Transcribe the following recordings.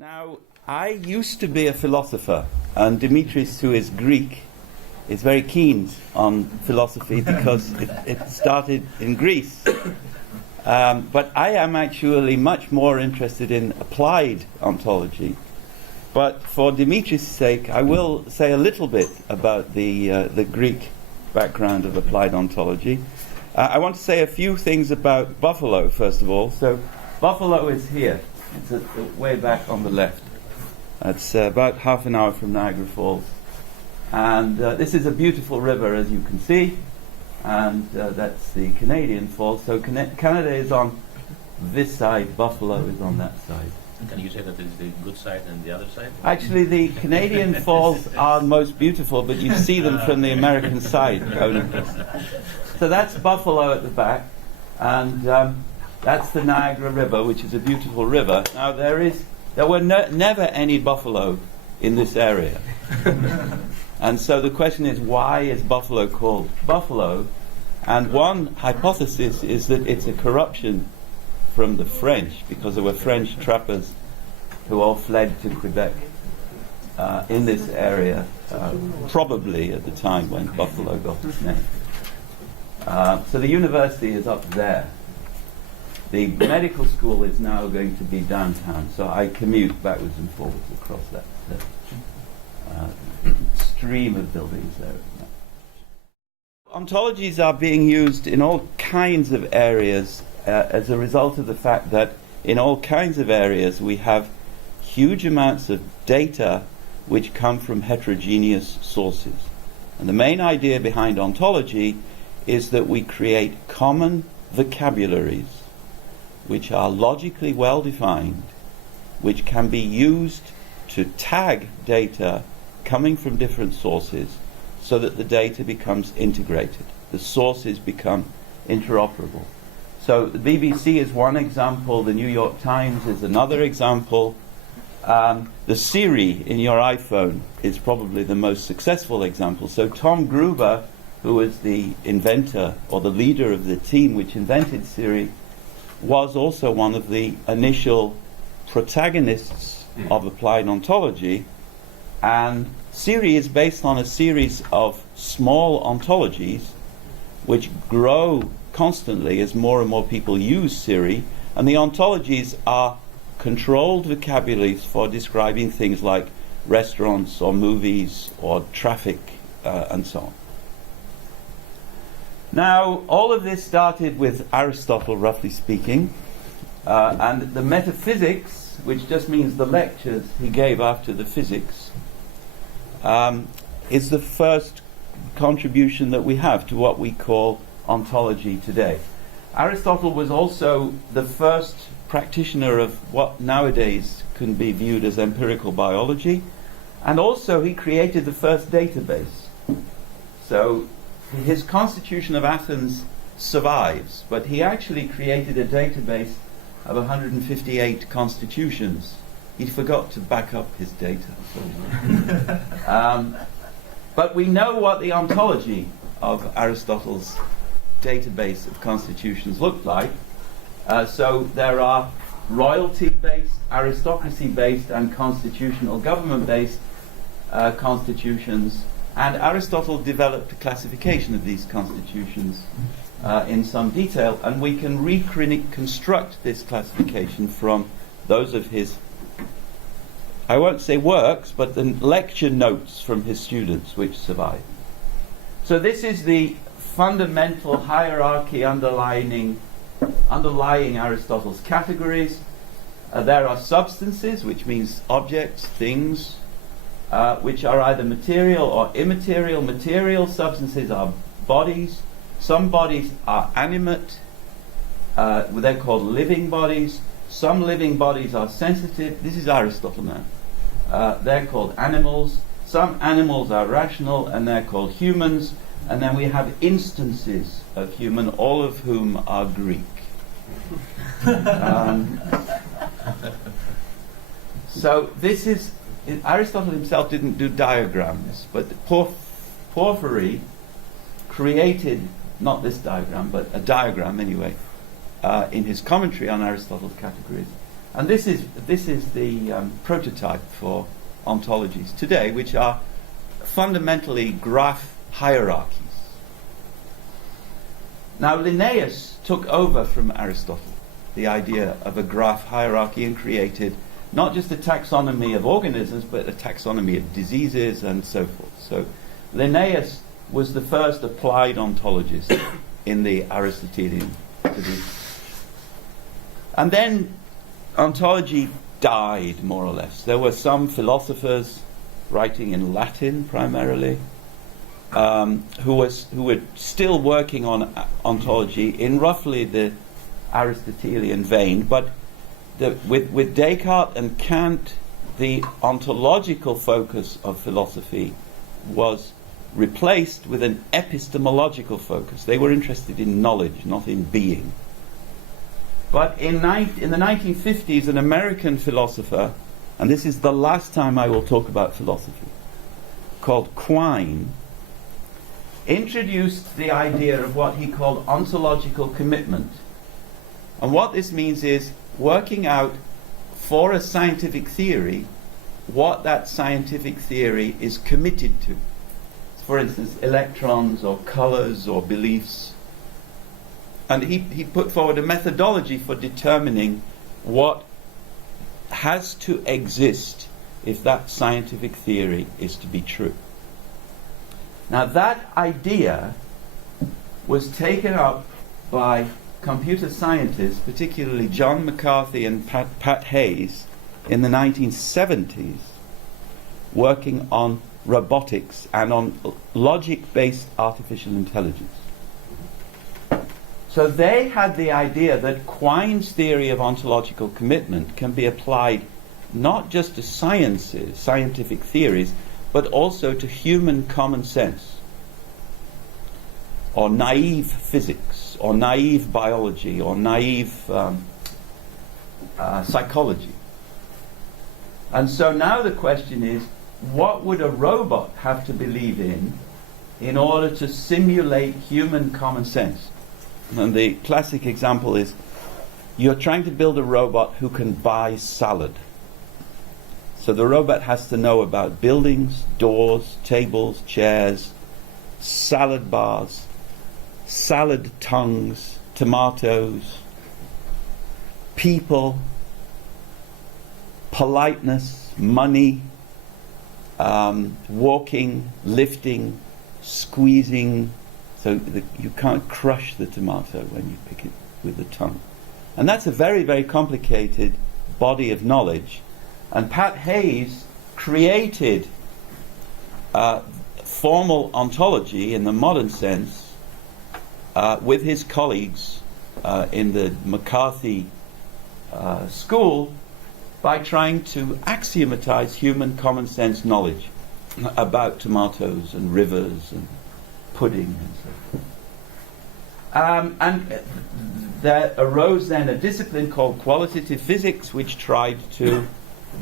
Now, I used to be a philosopher, and Dimitris, who is Greek, is very keen on philosophy because it started in Greece. But I am actually much more interested in applied ontology. But for Dimitris' sake, I will say a little bit about the Greek background of applied ontology. I want to say a few things about Buffalo, first of all. So Buffalo is here. It's way back on the left. It's about half an hour from Niagara Falls. And this is a beautiful river, as you can see. And that's the Canadian Falls. So Canada is on this side, Buffalo is on that side. Can you say that it's the good side and the other side? Actually, the Canadian Falls are most beautiful, but you see them from the American side. So that's Buffalo at the back. And that's the Niagara River, which is a beautiful river. Now, there were never any buffalo in this area. And so the question is, why is Buffalo called Buffalo? And one hypothesis is that it's a corruption from the French, because there were French trappers who all fled to Quebec in this area, probably at the time when Buffalo got its name. So the university is up there. The medical school is now going to be downtown, so I commute backwards and forwards across that stream of buildings there. Ontologies are being used in all kinds of areas as a result of the fact that in all kinds of areas we have huge amounts of data which come from heterogeneous sources. And the main idea behind ontology is that we create common vocabularies which are logically well defined, which can be used to tag data coming from different sources so that the data becomes integrated. The sources become interoperable. So the BBC is one example, the New York Times is another example. The Siri in your iPhone is probably the most successful example. So Tom Gruber, who was the inventor or the leader of the team which invented Siri, was also one of the initial protagonists of applied ontology. And Siri is based on a series of small ontologies which grow constantly as more and more people use Siri. And the ontologies are controlled vocabularies for describing things like restaurants or movies or traffic and so on. Now, all of this started with Aristotle, roughly speaking, and the metaphysics, which just means the lectures he gave after the physics, is the first contribution that we have to what we call ontology today. Aristotle was also the first practitioner of what nowadays can be viewed as empirical biology, and also he created the first database. So his Constitution of Athens survives, but he actually created a database of 158 constitutions. He forgot to back up his data. But we know what the ontology of Aristotle's database of constitutions looked like. So there are royalty-based, aristocracy-based, and constitutional government-based constitutions. And Aristotle developed a classification of these constitutions in some detail, and we can reconstruct this classification from those of his, I won't say works, but the lecture notes from his students which survive. So this is the fundamental hierarchy underlying Aristotle's categories. There are substances, which means objects, things, which are either material or immaterial. Material substances are bodies. Some bodies are animate. They're called living bodies. Some living bodies are sensitive. This is Aristotle now. They're called animals. Some animals are rational, and they're called humans. And then we have instances of human, all of whom are Greek. So this is, Aristotle himself didn't do diagrams, but Porphyry created, not this diagram, but a diagram anyway, in his commentary on Aristotle's categories. And this is the prototype for ontologies today, which are fundamentally graph hierarchies. Now, Linnaeus took over from Aristotle the idea of a graph hierarchy and created not just a taxonomy of organisms, but a taxonomy of diseases and so forth. So Linnaeus was the first applied ontologist in the Aristotelian tradition. And then ontology died, more or less. There were some philosophers writing in Latin primarily, who were still working on ontology in roughly the Aristotelian vein, but with Descartes and Kant, the ontological focus of philosophy was replaced with an epistemological focus. They were interested in knowledge, not in being. But in the 1950s, an American philosopher, and this is the last time I will talk about philosophy, called Quine, introduced the idea of what he called ontological commitment. And what this means is working out for a scientific theory what that scientific theory is committed to. For instance, electrons or colors or beliefs. And he put forward a methodology for determining what has to exist if that scientific theory is to be true. Now that idea was taken up by computer scientists, particularly John McCarthy and Pat Hayes, in the 1970s, working on robotics and on logic-based artificial intelligence. So they had the idea that Quine's theory of ontological commitment can be applied not just to sciences, scientific theories, but also to human common sense, or naive physics, or naive biology, or naive psychology. And so now the question is, what would a robot have to believe in order to simulate human common sense? And the classic example is, you're trying to build a robot who can buy salad. So the robot has to know about buildings, doors, tables, chairs, salad bars, salad tongues, tomatoes, people, politeness, money, walking, lifting, squeezing, so you can't crush the tomato when you pick it with the tongue. And that's a very, very complicated body of knowledge. And Pat Hayes created formal ontology in the modern sense with his colleagues in the McCarthy school by trying to axiomatize human common sense knowledge about tomatoes and rivers and pudding and so forth. And there arose then a discipline called qualitative physics, which tried to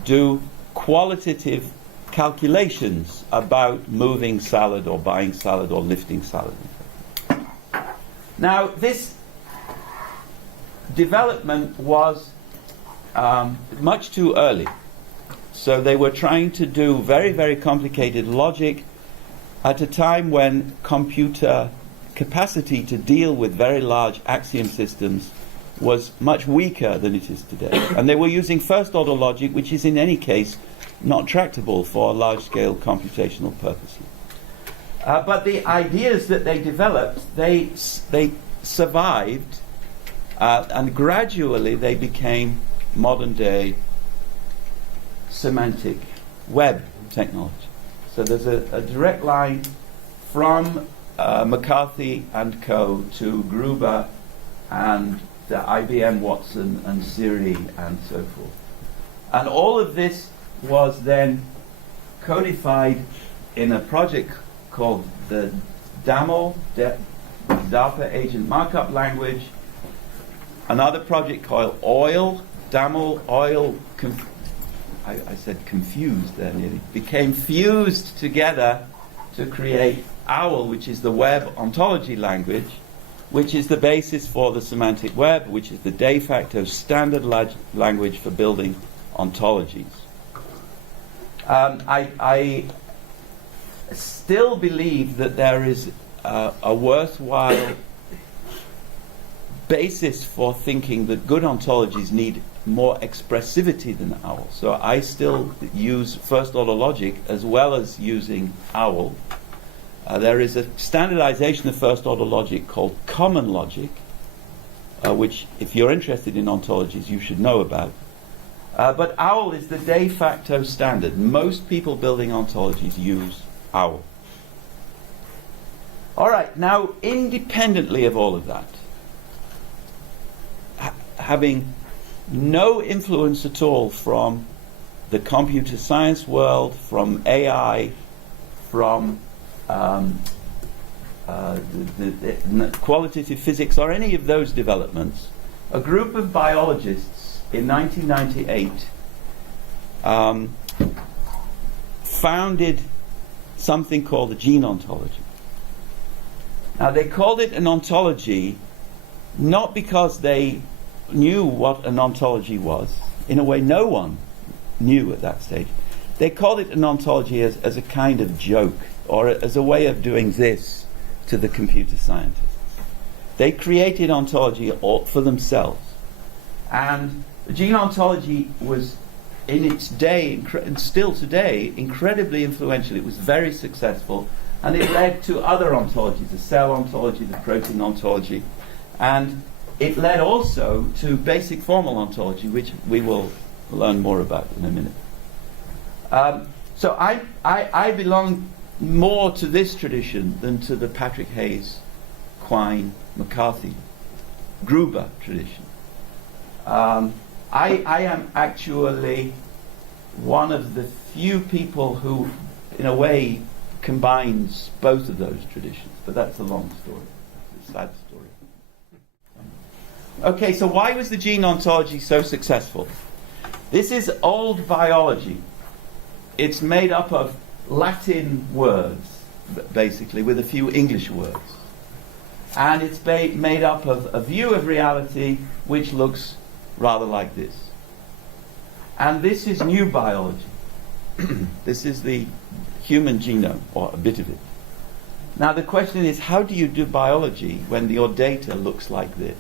do qualitative calculations about moving salad or buying salad or lifting salad. Now, this development was much too early. So they were trying to do very, very complicated logic at a time when computer capacity to deal with very large axiom systems was much weaker than it is today. And they were using first-order logic, which is in any case not tractable for large-scale computational purposes. But the ideas that they developed, they survived, and gradually they became modern-day semantic web technology. So there's a direct line from McCarthy and co. to Gruber and the IBM Watson and Siri and so forth. And all of this was then codified in a project called the DAML, Data Agent Markup Language, another project called OIL, DAML, OIL, I said confused there nearly, became fused together to create OWL, which is the web ontology language, which is the basis for the Semantic Web, which is the de facto standard language for building ontologies. I still believe that there is a worthwhile basis for thinking that good ontologies need more expressivity than OWL. So I still use first order logic as well as using OWL. There is a standardization of first order logic called common logic, which if you're interested in ontologies you should know about. But OWL is the de facto standard. Most people building ontologies use OWL. All right, now independently of all of that, having no influence at all from the computer science world, from AI, from the qualitative physics or any of those developments, a group of biologists in 1998 founded something called the gene ontology. Now they called it an ontology not because they knew what an ontology was. In a way, no one knew at that stage. They called it an ontology as a kind of joke, or as a way of doing this to the computer scientists. They created ontology for themselves. And the gene ontology was, in its day, and still today, incredibly influential. It was very successful, and it led to other ontologies, the cell ontology, the protein ontology, and it led also to basic formal ontology, which we will learn more about in a minute. So I belong more to this tradition than to the Patrick Hayes, Quine, McCarthy, Gruber tradition. I am actually one of the few people who, in a way, combines both of those traditions, but that's a long story. It's a sad story. Okay, so why was the gene ontology so successful? This is old biology. It's made up of Latin words, basically, with a few English words. And it's made up of a view of reality which looks rather like this. And this is new biology. This is the human genome, or a bit of it. Now the question is, how do you do biology when your data looks like this?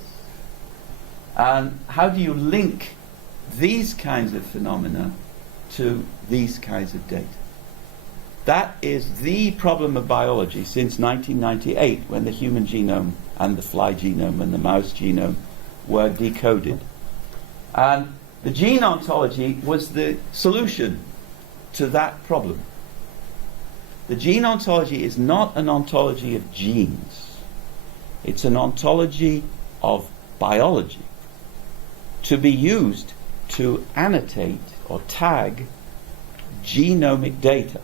And how do you link these kinds of phenomena to these kinds of data? That is the problem of biology since 1998, when the human genome and the fly genome and the mouse genome were decoded. And the gene ontology was the solution to that problem. The gene ontology is not an ontology of genes. It's an ontology of biology to be used to annotate or tag genomic data.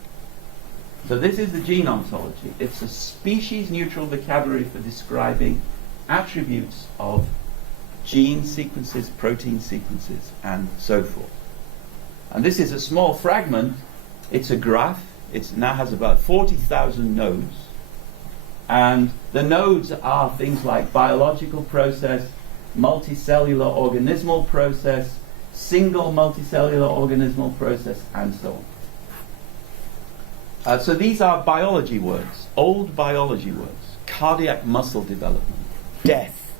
So this is the gene ontology. It's a species-neutral vocabulary for describing attributes of gene sequences, protein sequences, and so forth. And this is a small fragment. It's a graph. It now has about 40,000 nodes. And the nodes are things like biological process, multicellular organismal process, single multicellular organismal process, and so on. So these are biology words, old biology words: cardiac muscle development, death,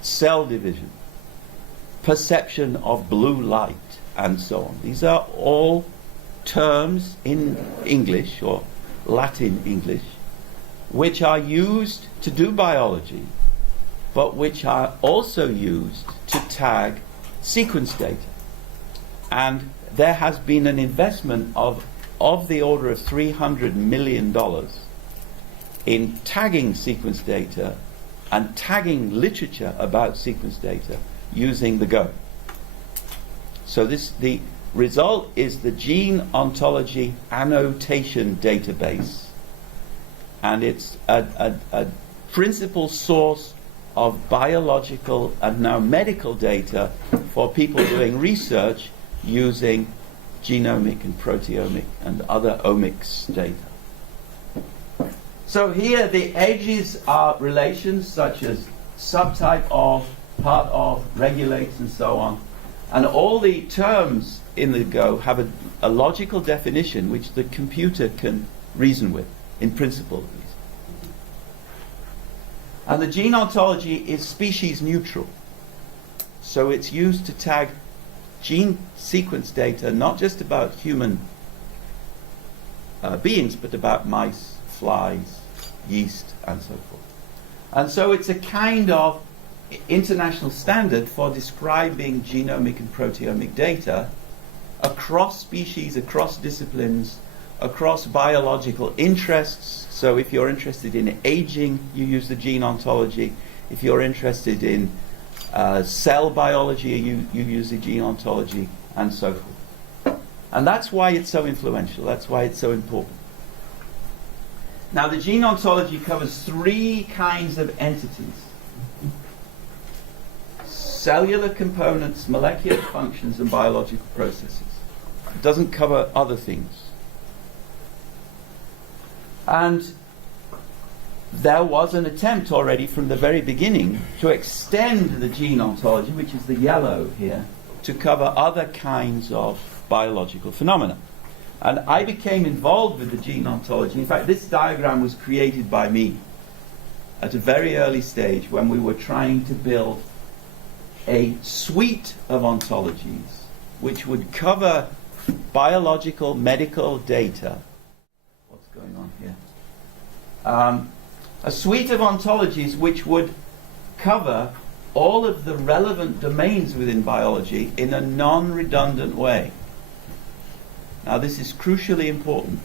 cell division, perception of blue light, and so on. These are all terms in English, or Latin English, which are used to do biology, but which are also used to tag sequence data. And there has been an investment of the order of $300 million in tagging sequence data and tagging literature about sequence data using the Go. So the result is the Gene Ontology Annotation Database, and it's a principal source of biological and now medical data for people doing research using genomic and proteomic and other omics data. So here the edges are relations such as subtype of, part of, regulates, and so on. And all the terms in the Go have a logical definition which the computer can reason with, in principle at least. And the gene ontology is species neutral. So it's used to tag gene sequence data, not just about human beings, but about mice, flies, yeast, and so forth. And so it's a kind of international standard for describing genomic and proteomic data across species, across disciplines, across biological interests. So if you're interested in aging, you use the gene ontology. If you're interested in cell biology, you use the gene ontology, and so forth. And that's why it's so influential. That's why it's so important. Now, the gene ontology covers three kinds of entities: cellular components, molecular functions, and biological processes. It doesn't cover other things. And there was an attempt already from the very beginning to extend the gene ontology, which is the yellow here, to cover other kinds of biological phenomena. And I became involved with the gene ontology. In fact, this diagram was created by me at a very early stage when we were trying to build a suite of ontologies which would cover biological, medical data. What's going on here? A suite of ontologies which would cover all of the relevant domains within biology in a non-redundant way. Now, this is crucially important.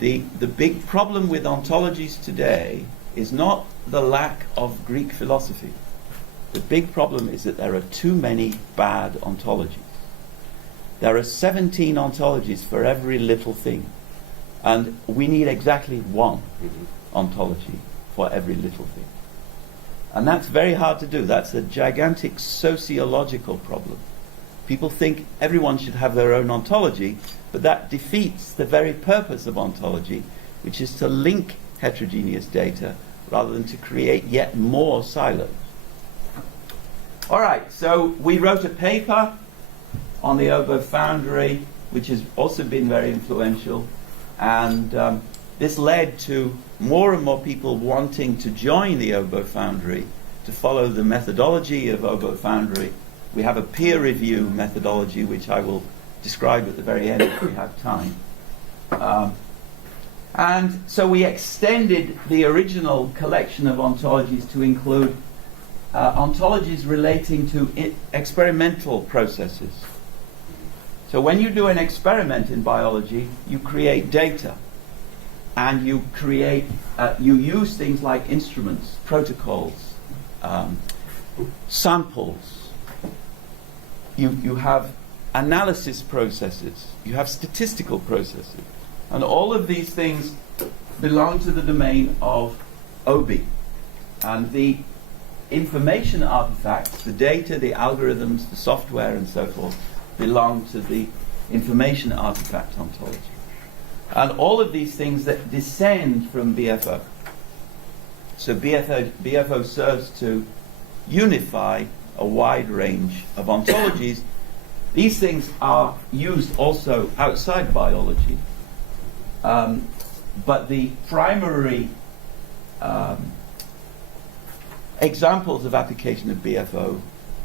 The big problem with ontologies today is not the lack of Greek philosophy. The big problem is that there are too many bad ontologies. There are 17 ontologies for every little thing. And we need exactly one ontology for every little thing. And that's very hard to do. That's a gigantic sociological problem. People think everyone should have their own ontology, but that defeats the very purpose of ontology, which is to link heterogeneous data rather than to create yet more silos. All right, so we wrote a paper on the Obo Foundry, which has also been very influential, and this led to more and more people wanting to join the Obo Foundry to follow the methodology of Obo Foundry. We have a peer review methodology, which I will describe at the very end if we have time. And so we extended the original collection of ontologies to include ontologies relating to experimental processes. So when you do an experiment in biology, you create data, and you use things like instruments, protocols, samples. You have analysis processes, you have statistical processes, and all of these things belong to the domain of OB. And the information artifacts, the data, the algorithms, the software, and so forth, belong to the information artifact ontology. And all of these things that descend from BFO. So BFO serves to unify a wide range of ontologies. These things are used also outside biology. But the primary examples of application of BFO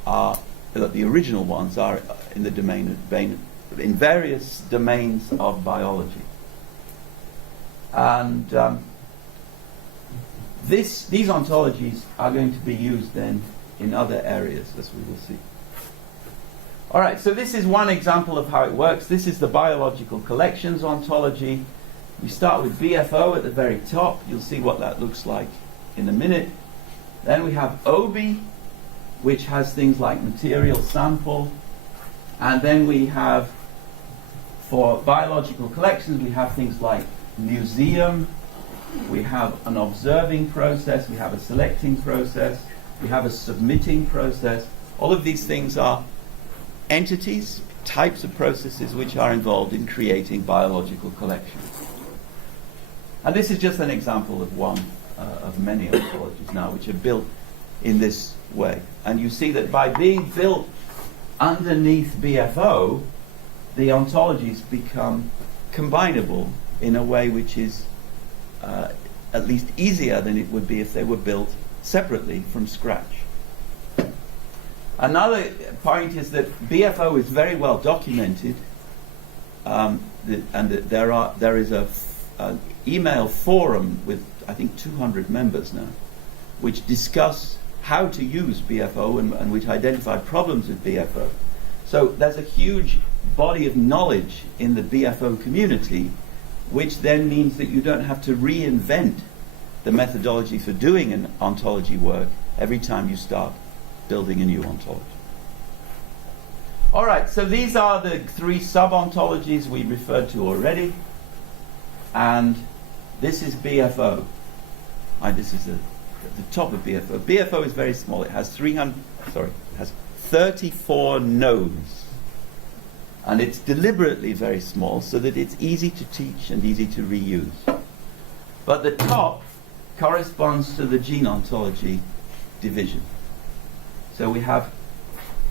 are, the original ones are in the in various domains of biology. And these ontologies are going to be used then in other areas, as we will see. All right, so this is one example of how it works. This is the biological collections ontology. We start with BFO at the very top. You'll see what that looks like in a minute. Then we have OB, which has things like material sample. And then we have, for biological collections, we have things like museum. We have an observing process. We have a selecting process. We have a submitting process. All of these things are entities, types of processes which are involved in creating biological collections. And this is just an example of one of many ontologies now, which are built in this way. And you see that by being built underneath BFO, the ontologies become combinable in a way which is at least easier than it would be if they were built separately from scratch. Another point is that BFO is very well documented, and that there is an email forum with, I think, 200 members now, which discuss how to use BFO and which identify problems with BFO. So there's a huge body of knowledge in the BFO community, which then means that you don't have to reinvent the methodology for doing an ontology work every time you start building a new ontology. All right, so these are the three sub-ontologies we referred to already, and this is BFO. This is the top of BFO. BFO is very small. It has 34 nodes, and it's deliberately very small so that it's easy to teach and easy to reuse. But the top corresponds to the gene ontology division. So we have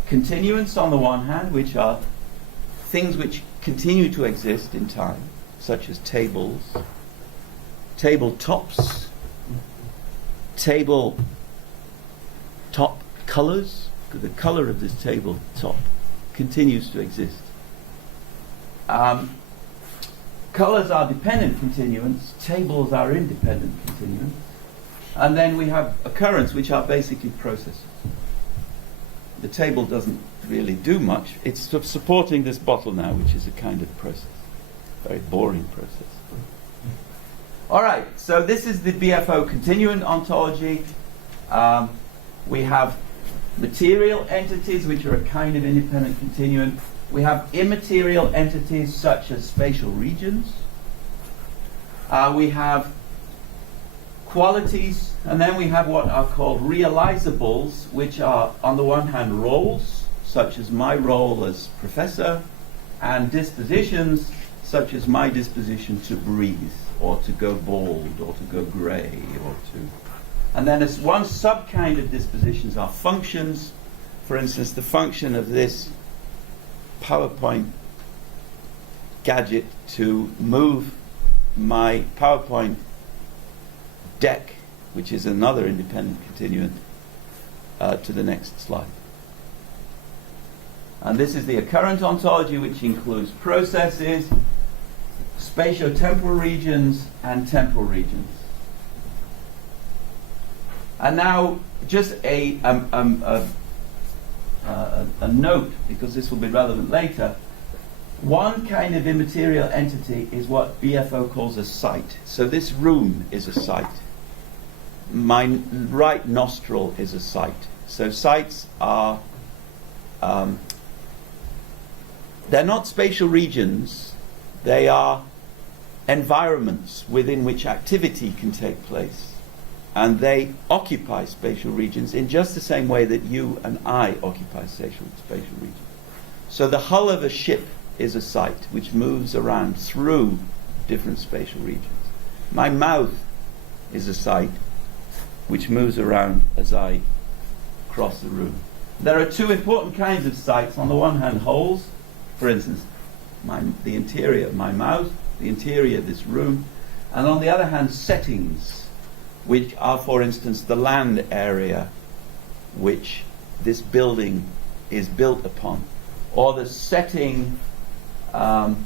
continuants on the one hand, which are things which continue to exist in time, such as tables, tabletops, table top colors. The color of this tabletop continues to exist. Colors are dependent continuants, tables are independent continuants, and then we have occurrence, which are basically processes. The table doesn't really do much. It's supporting this bottle now, which is a kind of process. Very boring process. All right, so this is the BFO continuant ontology. We have material entities, which are a kind of independent continuant. We have immaterial entities, such as spatial regions. We have qualities, and then we have what are called realizables, which are, on the one hand, roles, such as my role as professor, and dispositions, such as my disposition to breathe, or to go bald, or to go grey, or to... And then as one sub-kind of dispositions are functions. For instance, the function of this PowerPoint gadget to move my PowerPoint deck, which is another independent continuant, to the next slide. And this is the occurrent ontology, which includes processes, spatio-temporal regions, and temporal regions. And now, just a note, because this will be relevant later. One kind of immaterial entity is what BFO calls a site. So this room is a site. My right nostril is a site. So sites are, they're not spatial regions, they are environments within which activity can take place. And they occupy spatial regions in just the same way that you and I occupy spatial regions. So the hull of a ship is a site which moves around through different spatial regions. My mouth is a site which moves around as I cross the room. There are two important kinds of sites. On the one hand, holes, for instance, the interior of my mouth, the interior of this room, and on the other hand, settings, which are, for instance, the land area which this building is built upon, or the setting of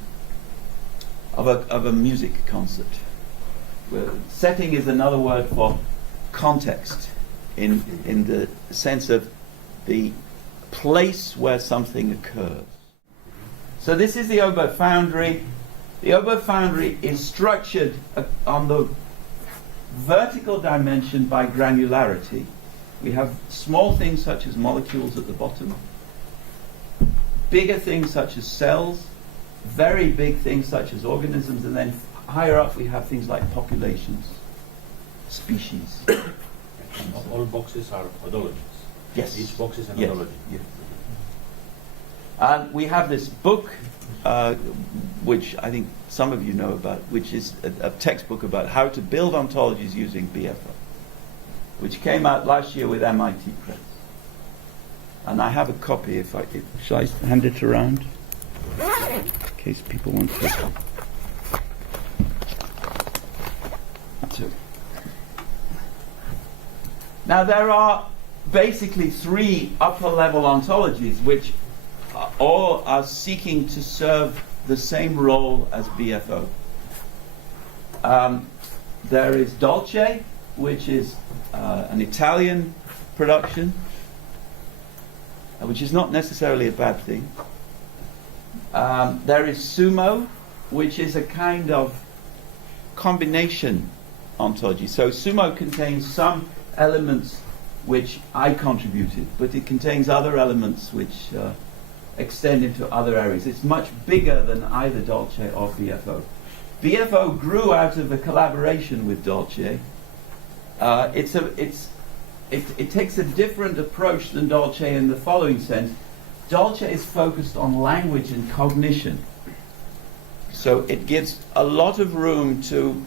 a music concert. Setting is another word for context, in the sense of the place where something occurs. So this is the oboe foundry. The oboe foundry is structured on the vertical dimension by granularity. We have small things such as molecules at the bottom, bigger things such as cells, very big things such as organisms, and then higher up we have things like populations, species. All boxes are ontologies. Yes. Each box is an yes. ontology. Yes. And we have this book, which I think some of you know about, which is a textbook about how to build ontologies using BFO, which came out last year with MIT Press. And I have a copy. Shall I hand it around in case people want to? Now there are basically 3 upper-level ontologies which all are seeking to serve the same role as BFO. There is Dolce, which is an Italian production, which is not necessarily a bad thing. There is Sumo, which is a kind of combination ontology. So Sumo contains some elements which I contributed, but it contains other elements which extend into other areas. It's much bigger than either Dolce or BFO. BFO grew out of a collaboration with Dolce. It takes a different approach than Dolce in the following sense. Dolce is focused on language and cognition. So it gives a lot of room to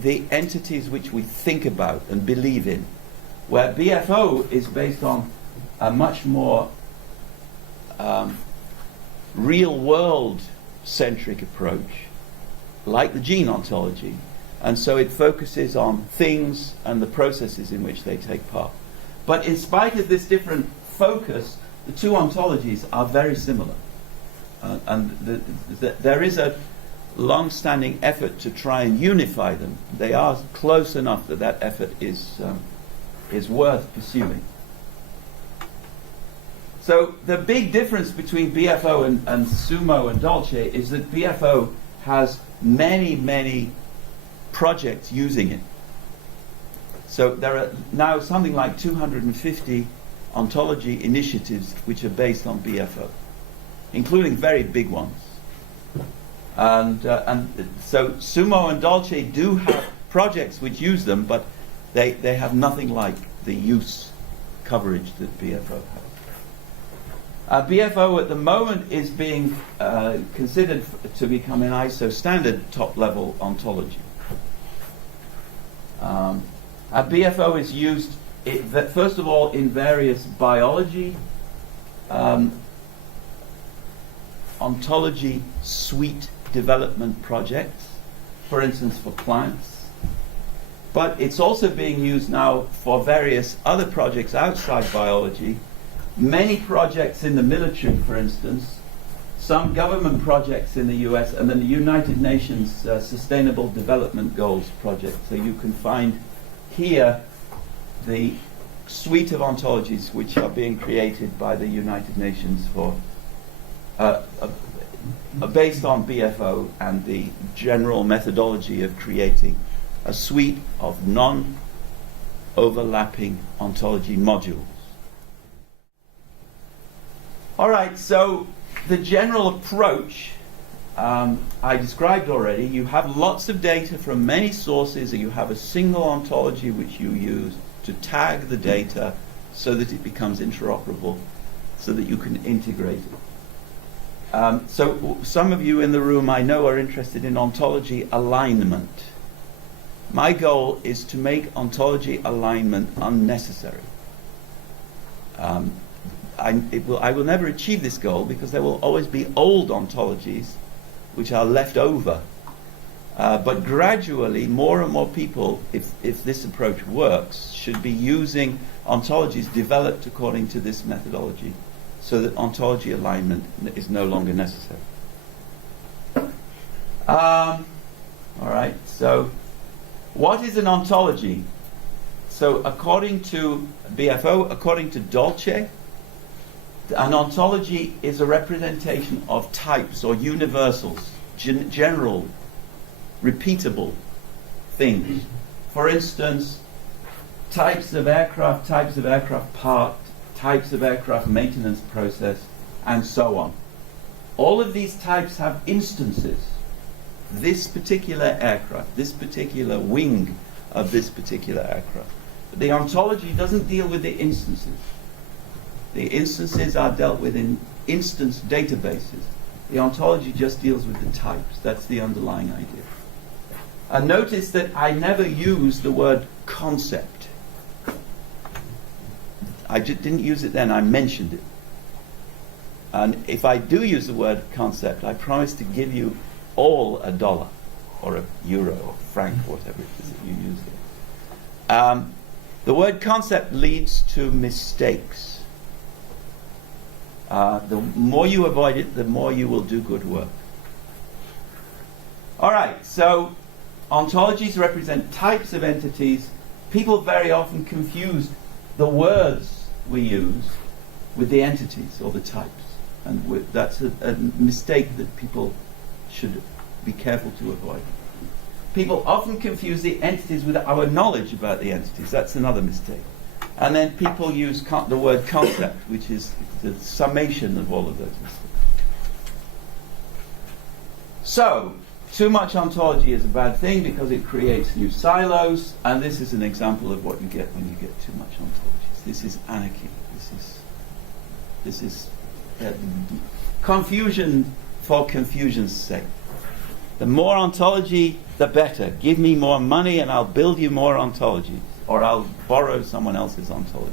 the entities which we think about and believe in, where BFO is based on a much more real-world centric approach, like the gene ontology, and so it focuses on things and the processes in which they take part. But in spite of this different focus, the 2 ontologies are very similar, and there is a long-standing effort to try and unify them. They are close enough that that effort is worth pursuing. So the big difference between BFO and Sumo and Dolce is that BFO has many, many projects using it. So there are now something like 250 ontology initiatives which are based on BFO, including very big ones. And so Sumo and Dolce do have projects which use them, but they have nothing like the use coverage that BFO has. BFO at the moment is being considered to become an ISO standard top-level ontology. BFO is used, first of all, in various biology ontology suite development projects, for instance for plants, but it's also being used now for various other projects outside biology, many projects in the military, for instance, some government projects in the US, and then the United Nations Sustainable Development Goals project. So you can find here the suite of ontologies which are being created by the United Nations for based on BFO and the general methodology of creating a suite of non-overlapping ontology modules. All right, so the general approach I described already. You have lots of data from many sources, and you have a single ontology which you use to tag the data so that it becomes interoperable, so that you can integrate it. So some of you in the room I know are interested in ontology alignment. My goal is to make ontology alignment unnecessary. I will never achieve this goal because there will always be old ontologies which are left over. But gradually, more and more people, if this approach works, should be using ontologies developed according to this methodology, so that ontology alignment is no longer necessary. All right, so what is an ontology? So according to BFO, according to Dolce, an ontology is a representation of types or universals, general, repeatable things. For instance, types of aircraft part, types of aircraft maintenance process, and so on. All of these types have instances. This particular aircraft, this particular wing of this particular aircraft. But the ontology doesn't deal with the instances. The instances are dealt with in instance databases. The ontology just deals with the types. That's the underlying idea. And notice that I never use the word concept. I didn't use it then, I mentioned it. And if I do use the word concept, I promise to give you all $1 or €1 or franc, whatever it is that you use here. The word concept leads to mistakes. The more you avoid it, the more you will do good work. All right, so ontologies represent types of entities. People very often confuse the words we use with the entities or the types. And that's a mistake that people should be careful to avoid. People often confuse the entities with our knowledge about the entities. That's another mistake. And then people use the word concept, which is the summation of all of those mistakes. So, too much ontology is a bad thing because it creates new silos, and this is an example of what you get when you get too much ontologies. This is anarchy. This is confusion for confusion's sake. The more ontology, the better. Give me more money and I'll build you more ontologies, or I'll borrow someone else's ontology.